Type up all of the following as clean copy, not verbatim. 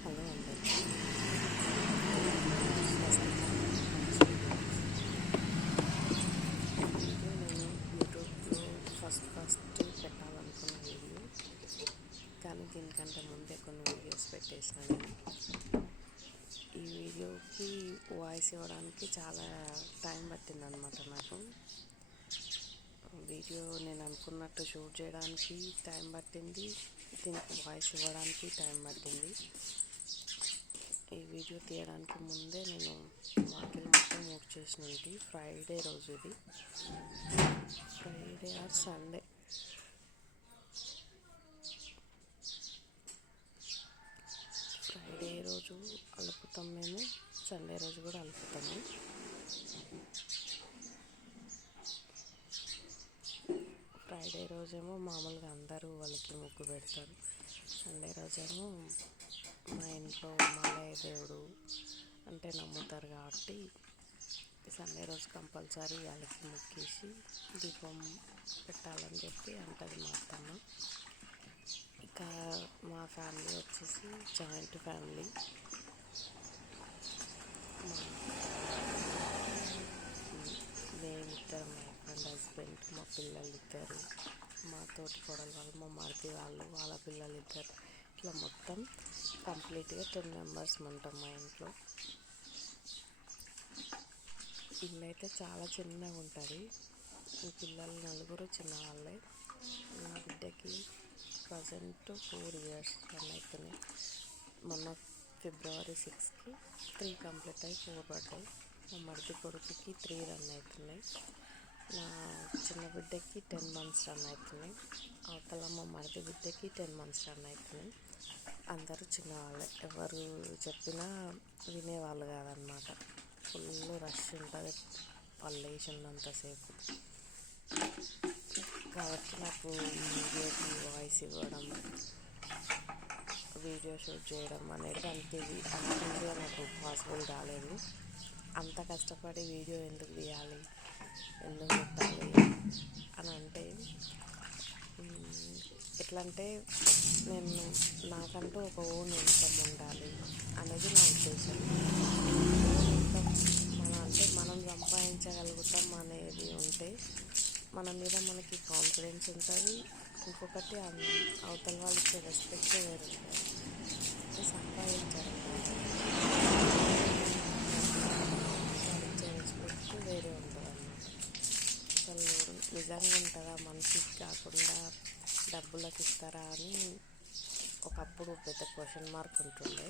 Hello అందరికీ. ఈ video నేను యూట్యూబ్లో ఫస్ట్ పెట్టాలనుకున్న వీడియో, కానీ దీనికంటే ముందే కొన్ని వీడియోస్ పెట్టేసిన నేను. ఈ వీడియోకి వాయిస్ ఇవ్వడానికి చాలా టైం పట్టిందనమాట. నాకు వీడియో నేను అనుకున్నట్టు షూట్ చేయడానికి టైం పట్టింది, దీనికి వాయిస్ ఇవ్వడానికి టైం పట్టింది. ఈ వీడియో తీయడానికి ముందే నేను వాకిలి మొత్తం ఊడ్చేసినది. ఫ్రైడే రోజు, ఇది ఫ్రైడే ఆర్ సండే. ఫ్రైడే రోజు అలుపుతాం మేము, సండే రోజు కూడా అలుపుతాము. ఫ్రైడే రోజేమో మామూలుగా అందరూ వాళ్ళకి ముగ్గు పెడతారు. సండే రోజేమో మా ఇంట్లో మాలయ్య దేవుడు అంటే నమ్ముతారు కాబట్టి సండే రోజు కంపల్సరీ వాళ్ళకి ముగ్గేసి దీపం పెట్టాలని చెప్పి అంటది మా అత్తమ్మ. ఇంకా మా ఫ్యామిలీ వచ్చేసి జాయింట్ ఫ్యామిలీ. మేమిద్దరం, మా హస్బెండ్, మా పిల్లలు ఇద్దరు, మా తోటి కోడలు వాళ్ళు, మా మరిది వాళ్ళు, వాళ్ళ పిల్లలు ఇద్దరు, ఇట్లా మొత్తం కంప్లీట్గా 10 మెంబర్స్ ఉంటాం మా ఇంట్లో. ఇల్లు అయితే చాలా చిన్నగా ఉంటుంది. ఈ పిల్లలు నలుగురు చిన్నవాళ్ళే. నా బిడ్డకి ప్రజెంట్ 4 years రన్ అవుతున్నాయి. మొన్న February 6కి 3 కంప్లీట్ అయ్యి 4 పడ్డాయి. మా మరిది కొడుకుకి 3 రన్ అవుతున్నాయి. నా చిన్న బిడ్డకి 10 months రన్ అవుతున్నాయి. అవతల మా మరిది బిడ్డకి 10 months రన్ అవుతున్నాయి. అందరూ చిన్నవాళ్ళే, ఎవరు చెప్పినా వినేవాళ్ళు కాదనమాట. ఫుల్ రష్ ఉంటుంది వాళ్ళు లేచినంతసేపు. కాబట్టి నాకు ఈ వీడియోకి వాయిస్ ఇవ్వడం, వీడియో షూట్ చేయడం అనేది అంత ఈజీగా నాకు పాసిబుల్ కాలేదు. అంత కష్టపడి వీడియో ఎందుకు తీయాలి, ఎందుకు పెట్టాలి అని అంటే, ఎట్లా అంటే నేను నాకంటూ ఒక ఓన్ ఇన్కమ్ ఉండాలి అనేది నా ఉద్దేశం. మనం సంపాదించగలుగుతాం అనేది ఉంటే మన మీద మనకి కాన్ఫిడెన్స్ ఉంటుంది. ఇంకొకటి అవతల వాళ్ళు ఇచ్చే రెస్పెక్ట్ వేరు ఉంటుంది. సంపాదించాలి వాళ్ళు ఇచ్చే రెస్పెక్ట్ వేరే ఉంటుంది అన్నమాట. అసలు నిజంగా ఉంటుందా మనిషికి కాకుండా డబ్బులకు ఇస్తారా అని ఒకప్పుడు పెద్ద క్వశ్చన్ మార్క్ ఉంటుండే.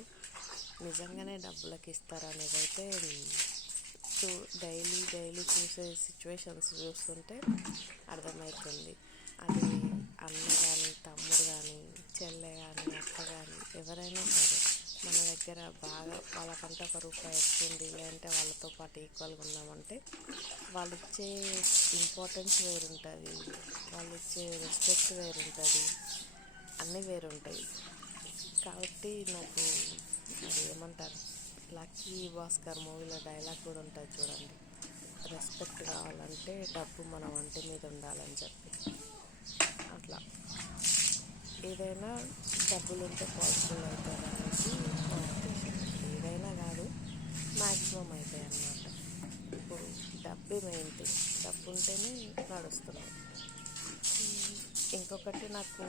నిజంగానే డబ్బులకు ఇస్తారా అనేది అయితే డైలీ చూసే సిచ్యువేషన్స్ చూస్తుంటే అర్థమవుతుంది. అది అన్న కానీ, తమ్ముడు కానీ, చెల్లె కానీ, అక్క కానీ, ఎవరైనా సరే మన దగ్గర బాగా వాళ్ళకంటే ఒక రూపాయి ఎక్కువ ఉంది, లేదంటే వాళ్ళతో పాటు ఈక్వల్గా ఉన్నామంటే వాళ్ళు ఇచ్చే ఇంపార్టెన్స్ వేరుంటుంది, వాళ్ళు ఇచ్చే రెస్పెక్ట్ వేరుంటుంది, అన్నీ వేరుంటాయి. కాబట్టి నాకు అది ఏమంటారు, లక్కీ భాస్కర్ మూవీలో డైలాగ్ కూడా ఉంటుంది చూడండి, రెస్పెక్ట్ కావాలంటే డబ్బు మన వంటి మీద ఉండాలని చెప్పి. అట్లా ఏదైనా డబ్బులు ఉంటే పాసిబుల్ అవుతుంది అనేసి నా ఉద్దేశం. ఏదైనా కాదు, మ్యాక్సిమం అవుతాయి అన్నమాట. ఇప్పుడు డబ్బే మెయిన్ థింగ్, డబ్బు ఉంటేనే నడుస్తున్నాయి. ఇంకొకటి, నాకు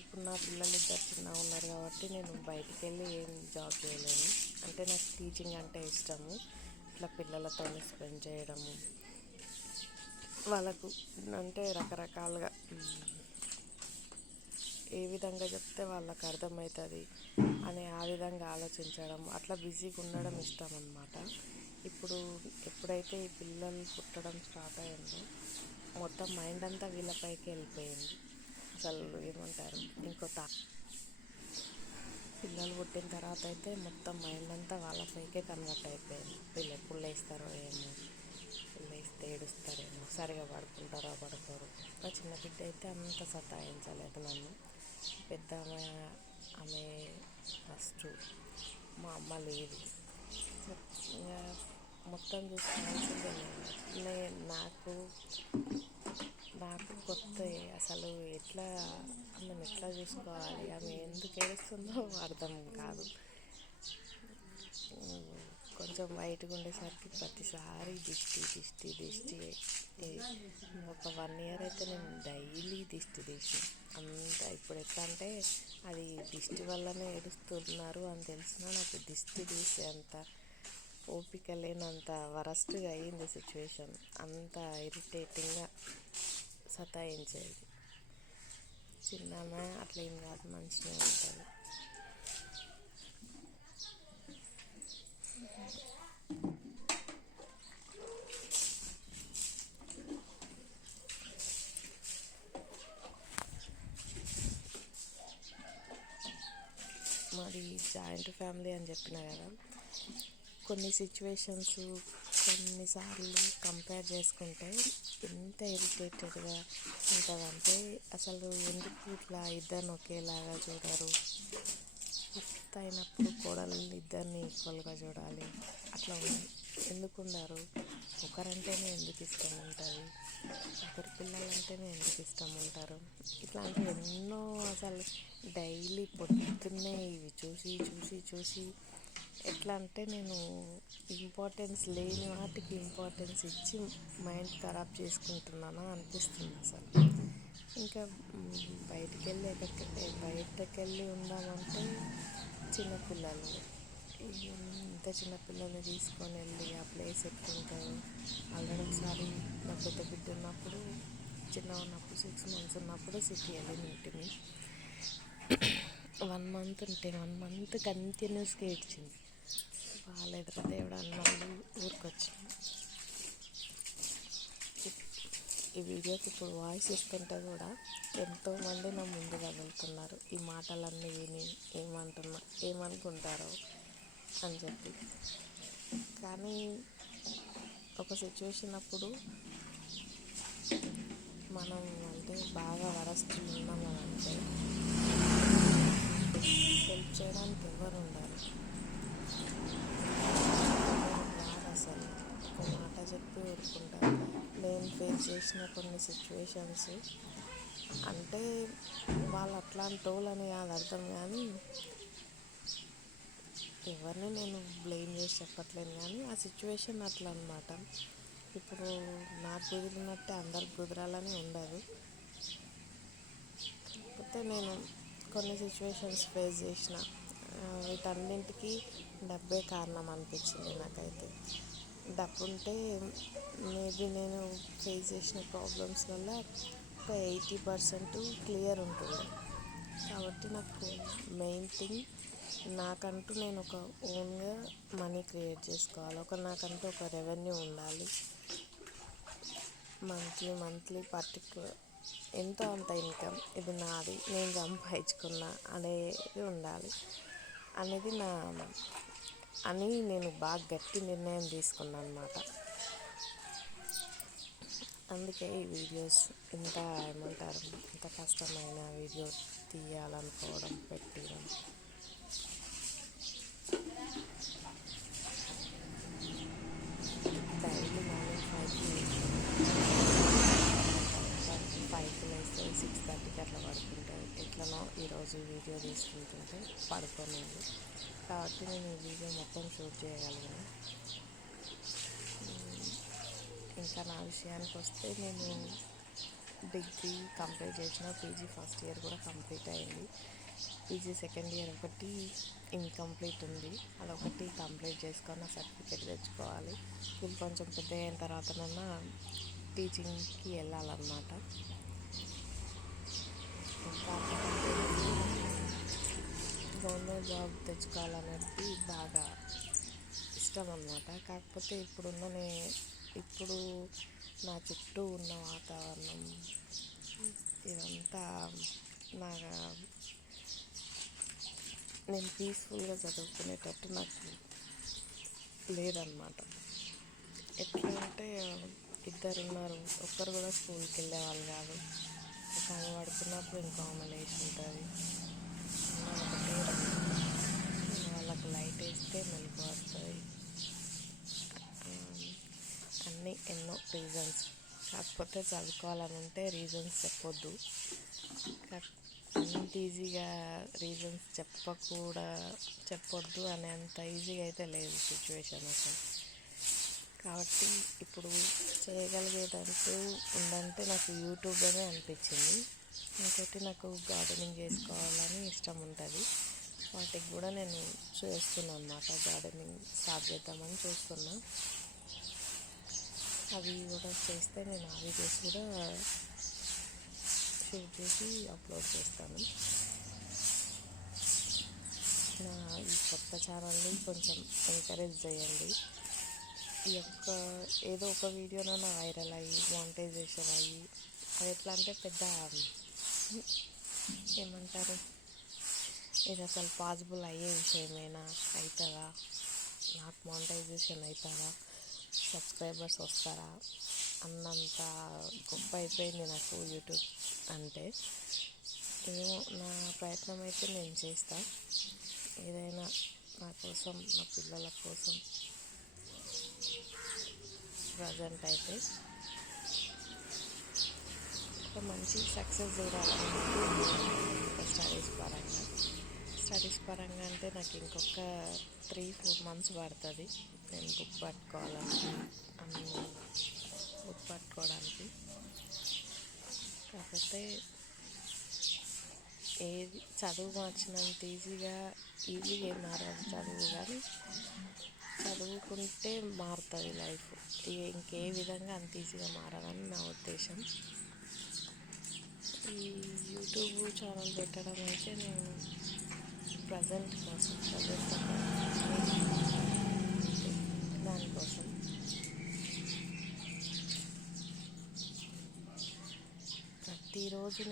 ఇప్పుడు నా పిల్లలు ఇద్దరు చిన్నగా ఉన్నారు కాబట్టి నేను బయటికి వెళ్ళి ఏం జాబ్ చేయలేను. అంటే నాకు టీచింగ్ అంటే ఇష్టము. ఇట్లా పిల్లలతో స్పెండ్ చేయడము, వాళ్ళకు అంటే రకరకాలుగా ఏ విధంగా చెప్తే వాళ్ళకు అర్థమవుతుంది అని ఆ విధంగా ఆలోచించడం, అట్లా బిజీగా ఉండడం ఇష్టం అన్నమాట. ఎప్పుడైతే ఈ పిల్లలు పుట్టడం స్టార్ట్ అయ్యిందో మొత్తం మైండ్ అంతా వీళ్ళపైకి వెళ్ళిపోయింది. అసలు ఏమంటారు, పిల్లలు పుట్టిన తర్వాత అయితే మొత్తం మైండ్ అంతా వాళ్ళపైకే కన్వర్ట్ అయిపోయింది. వీళ్ళు ఎప్పుడు లేస్తారో ఏమో, లేస్తే ఏడుస్తారేమో, సరిగా పడుకుంటారో పడుకోరు. ఇంకా చిన్న బిడ్డ అయితే అంత సతాయించలేదు నన్ను. పెద్ద ఆమె ఫస్ట్, మా అమ్మ లేదు, మొత్తం చూసుకోవాల్సిందే నాకు కొత్త. అసలు ఆమెను ఎట్లా చూసుకోవాలి, ఆమె ఎందుకు ఏడుస్తుందో అర్థం కాదు. కొంచెం వైట్గా ఉండేసరికి ప్రతిసారి దిష్టి ఒక 1 year అయితే నేను డైలీ దిష్టి తీసిన. అంత ఇప్పుడు ఎట్లా అంటే అది దిష్టి వల్లనే ఏడుస్తున్నారు అని తెలిసినా నాకు దిష్టి తీసే అంత ఓపిక లేనంత వరస్ట్గా అయ్యింది సిచ్యువేషన్. అంత ఇరిటేటింగ్గా సతాయించేది. చిన్నమ్మ అట్లా ఏం కాదు, మంచిగా ఉంటుంది. మాది జాయింట్ ఫ్యామిలీ అని చెప్పిన కదా, కొన్ని సిచ్యువేషన్స్ కొన్నిసార్లు కంపేర్ చేసుకుంటే ఎంత ఇరిటేటెడ్గా ఉంటుందంటే అసలు ఎందుకు ఇట్లా ఇద్దరిని ఒకేలాగా చూడరు, అత్త అయినప్పుడు కోడలు ఇద్దరిని ఈక్వల్గా చూడాలి, అట్లా ఎందుకు ఉండరు, ఒకరంటేనే ఎందుకు ఇష్టం ఉంటుంది, ఒకరి పిల్లలంటేనే ఎందుకు ఇష్టం ఉంటారు, ఇట్లాంటివి ఎన్నో అసలు డైలీ పొద్దున్నే ఇవి చూసి ఎట్లా అంటే నేను ఇంపార్టెన్స్ లేని వాటికి ఇంపార్టెన్స్ ఇచ్చి మైండ్ ఖరాబ్ చేసుకుంటున్నానా అనిపిస్తుంది అసలు. ఇంకా బయటకెళ్ళి ఉందామంటే చిన్నపిల్లలు, ఇంత చిన్నపిల్లల్ని తీసుకొని వెళ్ళి ఆ ప్లేస్ ఎట్లుంటుందో. ఆల్రెడీ ఒకసారి నా పెద్ద బిడ్డ ఉన్నప్పుడు, చిన్నగా ఉన్నప్పుడు 6 months ఉన్నప్పుడు సిటీ వెళ్ళింటిమి. 1 month ఉంటే 1 month కంటిన్యూస్గా ఏడ్చింది. వాళ్ళ ఎదురు దేవుడాన్ని మళ్ళీ ఊరికొచ్చింది. ఈ వీడియోకి ఇప్పుడు వాయిస్ ఇస్తుంటే కూడా ఎంతోమంది నా ముందు కదులుతున్నారు, ఈ మాటలన్నీ విని ఏమనుకుంటారో అని చెప్పి. కానీ ఒక సిచ్యువేషన్ అప్పుడు మనం అంటే బాగా వరస్టులు ఉన్నామనంటే హెల్ప్ చేయడానికి ఎవరు ఉండరు. అసలు ఒక మాట చెప్పి ఊరుకుంటారు. నేను ఫేస్ చేసిన కొన్ని సిచ్యువేషన్స్ అంటే వాళ్ళు అట్లాంటి వాళ్ళని కాదు అర్థం, కానీ ఎవరిని నేను బ్లేమ్ చేసి చెప్పట్లేను, కానీ ఆ సిచ్యువేషన్ అట్లా అన్నమాట. ఇప్పుడు నాకు కుదిరినట్టే అందరికి కుదరాలని ఉండదు. కాకపోతే నేను కొన్ని సిచ్యువేషన్స్ ఫేస్ చేసిన, వీటన్నింటికి డబ్బే కారణం అనిపించింది నాకైతే. డబ్బు ఉంటే మేబీ నేను ఫేస్ చేసిన ప్రాబ్లమ్స్ వల్ల ఒక 80% క్లియర్ ఉంటుండే. కాబట్టి నాకు మెయిన్ థింగ్, నాకంటూ నేను ఒక ఓన్గా మనీ క్రియేట్ చేసుకోవాలి, నాకంటూ ఒక రెవెన్యూ ఉండాలి, మంత్లీ పర్టికులర్ ఎంతో అంత ఇన్కమ్, ఇది నాది, నేను సంపాదించుకున్నా అనేది ఉండాలి అని నేను బాగా గట్టి నిర్ణయం తీసుకున్నాను అన్నమాట. అందుకే ఈ వీడియోస్ ఇంత కష్టమైన వీడియో తీయాలనుకోవడం, పెట్టడం. డైలీ మార్నింగ్ 5కి లేస్తే 6:30కి అట్లా పడుకుంటాను. ఎట్లనో ఈరోజు వీడియో తీసుకుంటుంటే పడుకోలేదు కాబట్టి నేను ఈ వీడియో మొత్తం షూట్ చేయగలిగాను. ఇంకా నా విషయానికి వస్తే, నేను డిగ్రీ కంప్లీట్ చేసిన, పీజీ ఫస్ట్ ఇయర్ కూడా కంప్లీట్ అయింది. పీజీ సెకండ్ ఇయర్ ఒకటి ఇన్కంప్లీట్ ఉంది, అదొకటి కంప్లీట్ చేసుకొని ఆ సర్టిఫికేట్ తెచ్చుకోవాలి. కొంచెం పెద్ద అయిన తర్వాతనన్నా టీచింగ్కి వెళ్ళాలన్నమాట. ఇంకా గవర్నమెంట్ జాబ్ తెచ్చుకోవాలనేది బాగా ఇష్టం అన్నమాట. కాకపోతే ఇప్పుడు నా చుట్టూ ఉన్న వాతావరణం ఇదంతా నేను పీస్ఫుల్గా చదువుకునేటట్టు నాకు లేదన్నమాట. ఎట్లా అంటే ఇద్దరు ఉన్నారు, ఒక్కరు కూడా స్కూల్కి వెళ్ళే వాళ్ళు కాదు. ఒక ఆమె పడుకున్నప్పుడు ఇంకో ఆమె లేచి ఉంటుంది. వాళ్ళకి లైట్ వేస్తే మెలకు వస్తుంది. ఎన్నో రీజన్స్. కాకపోతే చదువుకోవాలని ఉంటే రీజన్స్ చెప్పొద్దు. అంత ఈజీగా రీజన్స్ చెప్పొద్దు అనేంత ఈజీగా అయితే లేదు సిచ్యువేషన్ అసలు. కాబట్టి ఇప్పుడు చేయగలిగేదంటూ ఉందంటే నాకు యూట్యూబ్ అనే అనిపించింది. ఇంకోటి నాకు గార్డెనింగ్ చేసుకోవాలని ఇష్టం ఉంటుంది. వాటికి కూడా నేను చేస్తున్నాను అన్నమాట. గార్డెనింగ్ స్టార్ట్ చేద్దామని చూస్తున్నా. అవి కూడా చేస్తే నేను ఆ వీడియోస్ కూడా షూట్ చేసి అప్లోడ్ చేస్తాను. నా ఈ కొత్త ఛానల్ని కొంచెం ఎంకరేజ్ చేయండి. ఏదో ఒక వీడియోనైనా వైరల్ అయ్యి మానిటైజేషన్ అయ్యి, అది ఎట్లా అంటే పెద్ద ఏమంటారు, ఇది అసలు పాసిబుల్ అయ్యే విషయమేనా, అవుతుందా, నాకు మానిటైజేషన్ అవుతుందా, సబ్స్క్రైబర్స్ వస్తారా అన్నంత గొప్ప అయిపోయింది నాకు యూట్యూబ్ అంటే. ఏమో, నా ప్రయత్నం అయితే నేను చేస్తా. ఏదైనా నా కోసం, నా పిల్లల కోసం ప్రజెంట్ అయితే ఒక మంచి సక్సెస్ చూడాలని స్టడీస్ పరంగా అంటే నాకు ఇంకొక 3-4 months పడుతుంది నేను బుక్ పట్టుకోవడానికి. కాకపోతే ఏది చదువు మార్చినంత ఈజీగా ఏం మారదు చదువు, కానీ చదువుకుంటే మారుతుంది లైఫ్. ఇంకే విధంగా అంత ఈజీగా మారదని నా ఉద్దేశం. ఈ యూట్యూబ్ ఛానల్ పెట్టడం అయితే నేను ప్రజెంట్ దానికోసం. ప్రతిరోజు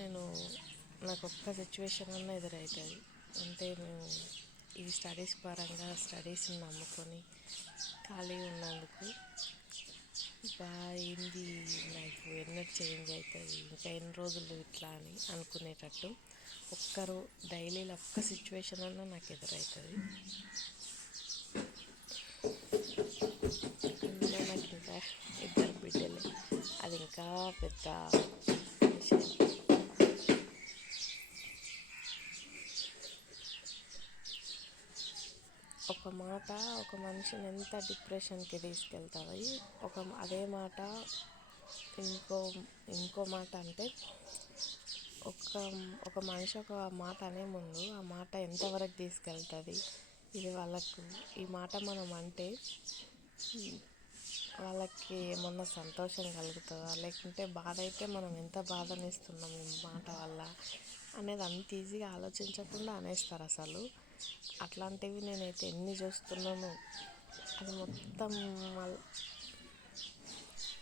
నాకు ఒక్క సిచ్యువేషన్ అన్నా ఎదురవుతుంది. అంటే మేము ఈ స్టడీస్ని నమ్ముకొని ఖాళీ ఉన్నందుకు ఏంది లైఫ్ ఎన్నో చేంజ్ అవుతుంది, ఇంకా ఎన్ని రోజులు ఇట్లా అని అనుకునేటట్టు డైలీలో ఒక్క సిచ్యువేషన్ అన్నా నాకు ఎదురవుతుంది. అందులో నాకు ఇంకా 2 బిడ్డలే, అది ఇంకా పెద్ద విషయం. ఒక మాట ఒక మనిషిని ఎంత డిప్రెషన్కి తీసుకెళ్తుంది, అదే మాట ఇంకో మాట అంటే ఒక మనిషి ఒక మాట అనే ముందు ఆ మాట ఎంతవరకు తీసుకెళ్తుంది, ఈ మాట మనం అంటే వాళ్ళకి ఏమన్నా సంతోషం కలుగుతుందా, లేకుంటే బాధ అయితే మనం ఎంత బాధనిస్తున్నాం ఈ మాట వల్ల అనేది అంత ఈజీగా ఆలోచించకుండా అనేస్తారు అసలు. అట్లాంటివి నేనైతే ఎన్ని చూస్తున్నాను. అది మొత్తం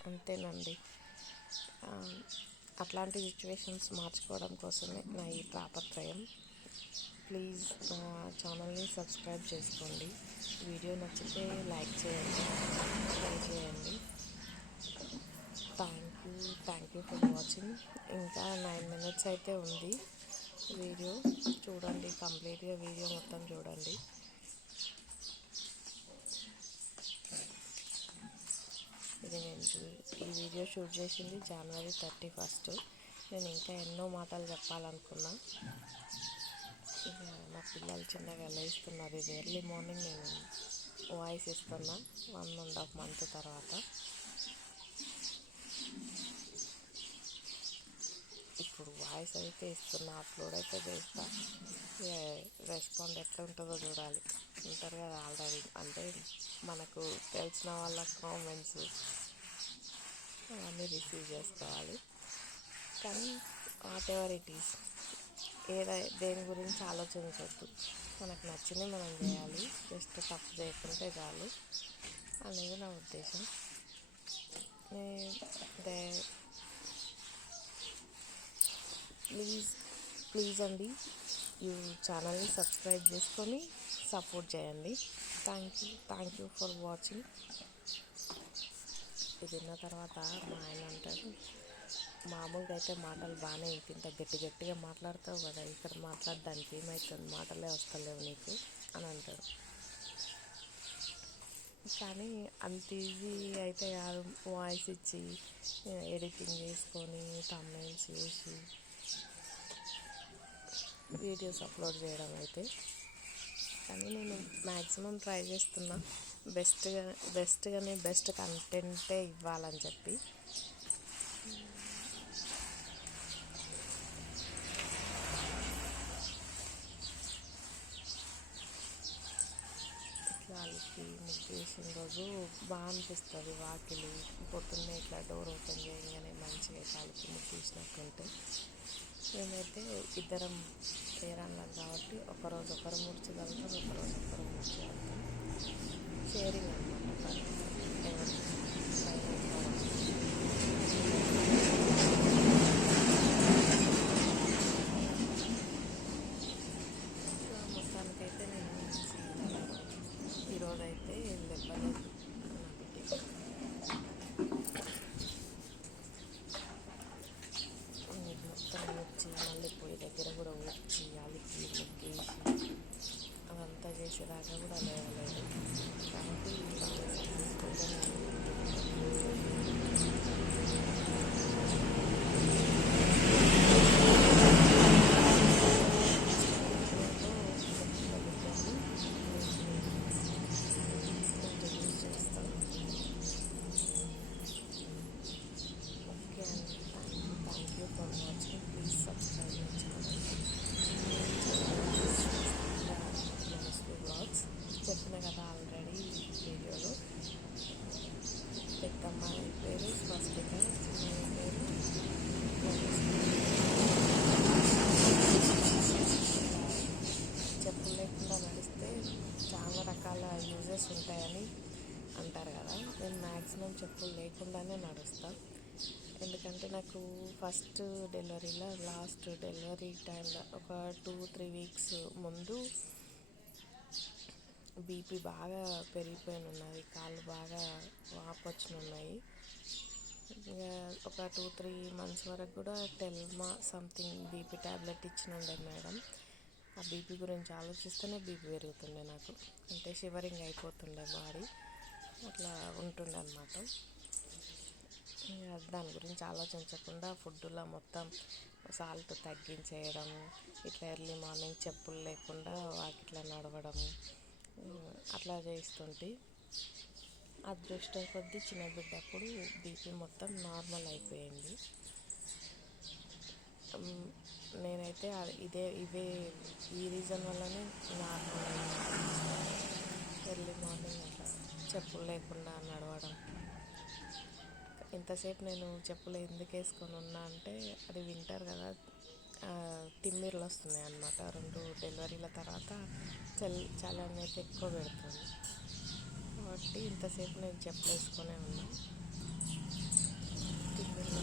అంతేనండి. అట్లాంటి సిచ్యువేషన్స్ మార్చుకోవడం కోసమే నా ఈ తాపత్రయం. ప్లీజ్ నా ఛానల్ని సబ్స్క్రైబ్ చేసుకోండి. వీడియో నచ్చితే లైక్ చేయండి, షేర్ చేయండి. Thank you for watching. ఇంకా 9 minutes అయితే ఉంది వీడియో. చూడండి, కంప్లీట్గా వీడియో మొత్తం చూడండి. ఈ వీడియో షూట్ చేసింది January 31. నేను ఇంకా ఎన్నో మాటలు చెప్పాలనుకున్నా. ఇక నా పిల్లలు చిన్నగా లేస్తున్నారు. ఇది ఎర్లీ మార్నింగ్ నేను వాయిస్ ఇస్తున్నా 1.5 month తర్వాత. ఇప్పుడు వాయిస్ అయితే ఇస్తున్నా, అప్లోడ్ అయితే చేస్తా. రెస్పాండ్ ఎట్లా ఉంటుందో చూడాలి. ఉంటారు కదా ఆల్రెడీ, అంటే మనకు తెలిసిన వాళ్ళ కామెంట్స్ అవన్నీ రిసీవ్ చేసుకోవాలి. కానీ వాట్ ఎవర్ ఇట్ ఈస్, దేని గురించి ఆలోచించవద్దు. మనకు నచ్చింది మనం చేయాలి, జస్ట్ తప్పు చేయకుంటే చాలు అనేది నా ఉద్దేశం. ప్లీజ్ అండి, ఈ ఛానల్ని సబ్స్క్రైబ్ చేసుకొని సపోర్ట్ చేయండి. Thank you for watching. ఇది తిన్న తర్వాత మా ఆయన అంటారు, మామూలుగా అయితే మాటలు బాగానే ఇంత గట్టిగా మాట్లాడతావు కదా, ఇక్కడ మాట్లాడడానికి ఏమవుతుంది, మాటలే వస్తలేవు నీకు అని అంటాడు. కానీ అంత ఈజీ అయితే కాదు. వాయిస్ ఇచ్చి ఎడిటింగ్ చేసుకొని థంబ్నెయిల్స్ చేసి వీడియోస్ అప్లోడ్ చేయడం అయితే. కానీ నేను మ్యాక్సిమం ట్రై చేస్తున్నా బెస్ట్ కంటెంటే ఇవ్వాలని చెప్పి. వాళ్ళకి ముగ్గేసిన రోజు బాగా అనిపిస్తుంది. వాకిలి పొద్దున్నే ఇట్లా డోర్ ఓపెన్ చేయగానే మంచిగా కాలికి ముగ్గేసినట్టు ఉంటే. మేమైతే ఇద్దరం పేరాన్లకు కాబట్టి ఒకరోజు ఒకరు ముడిచగలుగుతాం, ఒకరోజు ఒకరు ముడిచగలుగుతాం. షేరింగ్ అనమాట పని ఎవరి మొత్తానికైతే నేను ఈరోజైతే లేపలేదు నా బిడ్డ. మొత్తం వచ్చి మళ్ళీ పొయ్యి దగ్గర కూడా వచ్చి అలికి ముగ్గేసి అదంతా చేసేదాకా కూడా లేవలేదు. కాబట్టి చెప్పిన కదా ఆల్రెడీ వీడియోలో. పెద్దమ్మాయి పేరు స్వస్తిక, చిన్నమ్మాయి పేరు చెప్పులు లేకుండా నడిస్తే చాలా రకాల యూజెస్ ఉంటాయని అంటారు కదా. నేను మ్యాక్సిమం చెప్పులు లేకుండానే నడుస్తాను. ఎందుకంటే నాకు ఫస్ట్ డెలివరీలో లాస్ట్ డెలివరీ టైంలో ఒక 2-3 వీక్స్ ముందు బీపీ బాగా పెరిగిపోయి ఉన్నది. కాళ్ళు బాగా వాపొచ్చున్నాయి. ఇంకా ఒక 2-3 months వరకు కూడా టెల్మా సంథింగ్ బీపీ ట్యాబ్లెట్ ఇచ్చినుండే మేడం. ఆ బీపీ గురించి ఆలోచిస్తేనే బీపీ పెరుగుతుండే నాకు. అంటే షివరింగ్ అయిపోతుండే బాడీ, అట్లా ఉంటుండే అన్నమాట. దాని గురించి ఆలోచించకుండా ఫుడ్లో మొత్తం సాల్ట్ తగ్గించేయడం, ఇట్లా ఎర్లీ మార్నింగ్ చెప్పులు లేకుండా వాకిట్లా నడవడం అట్లా చేస్తుంటే అదృష్టం కొద్దీ చిన్న బిడ్డప్పుడు బీపీ మొత్తం నార్మల్ అయిపోయింది. నేనైతే ఈ రీజన్ వల్లనే నార్మల్ ఎర్లీ మార్నింగ్ అట్లా చెప్పులు లేకుండా నడవడం. ఇంతసేపు నేను చెప్పులు ఎందుకు వేసుకొని ఉన్నా అంటే అది వింటర్ కదా, తిమ్మిర్లు వస్తున్నాయి అన్నమాట. 2 డెలివరీల తర్వాత చలి అనేది ఎక్కువ పెడుతుంది కాబట్టి ఇంతసేపు నేను చెప్పులు వేసుకొనే ఉన్నా. తిమ్మిర్లు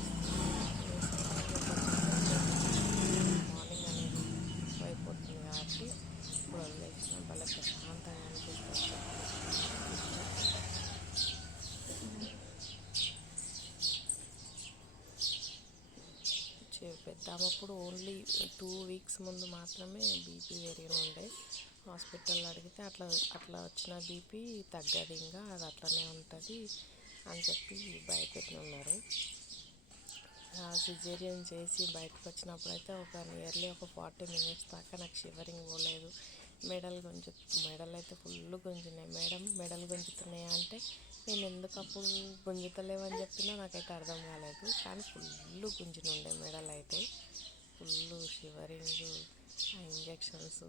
మార్నింగ్ అనేది ఎక్కువ అయిపోతుంది కాబట్టి ఇప్పుడు వదిలేసిన భలే ప్రశాంతంగా అనిపిస్తుంది. పెద్దామప్పుడు ఓన్లీ 2 weeks ముందు మాత్రమే బీపీ పెరిగి ఉండే. హాస్పిటల్లో అడిగితే అట్లా వచ్చిన బీపీ తగ్గదు, ఇంకా అది అట్లనే ఉంటుంది అని చెప్పి భయపెట్టి ఉన్నారు. సిజేరియన్ చేసి బయటకు వచ్చినప్పుడు అయితే నియర్లీ ఒక 40 minutes దాకా నాకు షివరింగ్ పోలేదు. మెడలు అయితే ఫుల్ గుంజినాయి. మేడం మెడలు గుంజుతున్నాయా అంటే నేను ఎందుకు అప్పుడు గుంజుతలేవని చెప్పినా నాకైతే అర్థం కాలేదు. కానీ ఫుల్ గుంజినుండే మెడలు అయితే. ఫుల్ షివరింగ్, ఆ ఇంజెక్షన్స్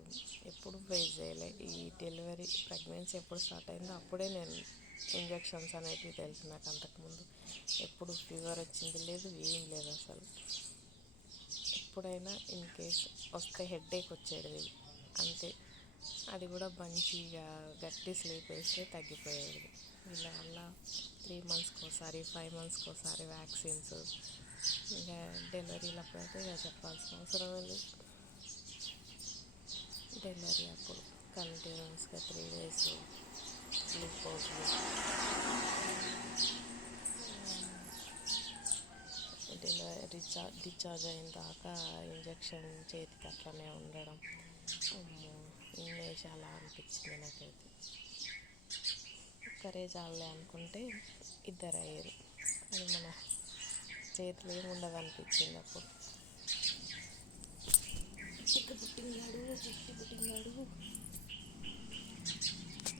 ఎప్పుడు ఫేస్ చేయలే. ఈ ప్రెగ్నెన్సీ ఎప్పుడు స్టార్ట్ అయిందో అప్పుడే నేను ఇంజెక్షన్స్ అనేటివి తెలుసు నాకు. అంతకుముందు ఎప్పుడు ఫీవర్ వచ్చింది లేదు, ఏం లేదు అసలు. ఎప్పుడైనా ఇన్ కేస్ వస్తే హెడేక్ వచ్చేది అంతే. అది కూడా మంచిగా గట్టి స్లీప్ వేస్తే తగ్గిపోయేది. వీళ్ళ వల్ల 3 monthsకి ఒకసారి 5 monthsకి ఒకసారి వ్యాక్సిన్స్. ఇంకా డెలివరీలప్పుడు అయితే ఇక చెప్పాల్సిన అవసరం లేదు. డెలివరీ అప్పుడు కంటిన్యూస్గా 3 days గ్లూకోజ్లు, డిశ్చార్జ్ అయిన దాకా ఇంజెక్షన్ చేతికి అట్లనే ఉండడం. ఇన్నేసాలా అనిపించింది నాకైతే. ఒక్కరే చాలే అనుకుంటే 2 అయ్యారు. అది మన చేతిలో ఏముండదు అనిపించింది అప్పుడు. ఎక్కడ పుట్టింగాడు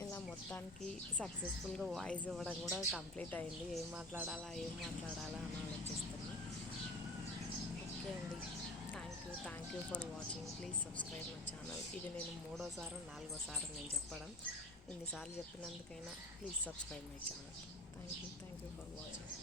ఇలా మొత్తానికి సక్సెస్ఫుల్గా వాయిస్ ఇవ్వడం కూడా కంప్లీట్ అయింది. ఏం మాట్లాడాలా అని ఆలోచిస్తున్నా. ఓకే అండి, thank you for watching. Please subscribe my channel. ఇది నేను 3వ సారి 4వ సారి నేను చెప్పడం. ఇన్నిసార్లు చెప్పినందుకైనా please subscribe my channel. Thank you for watching.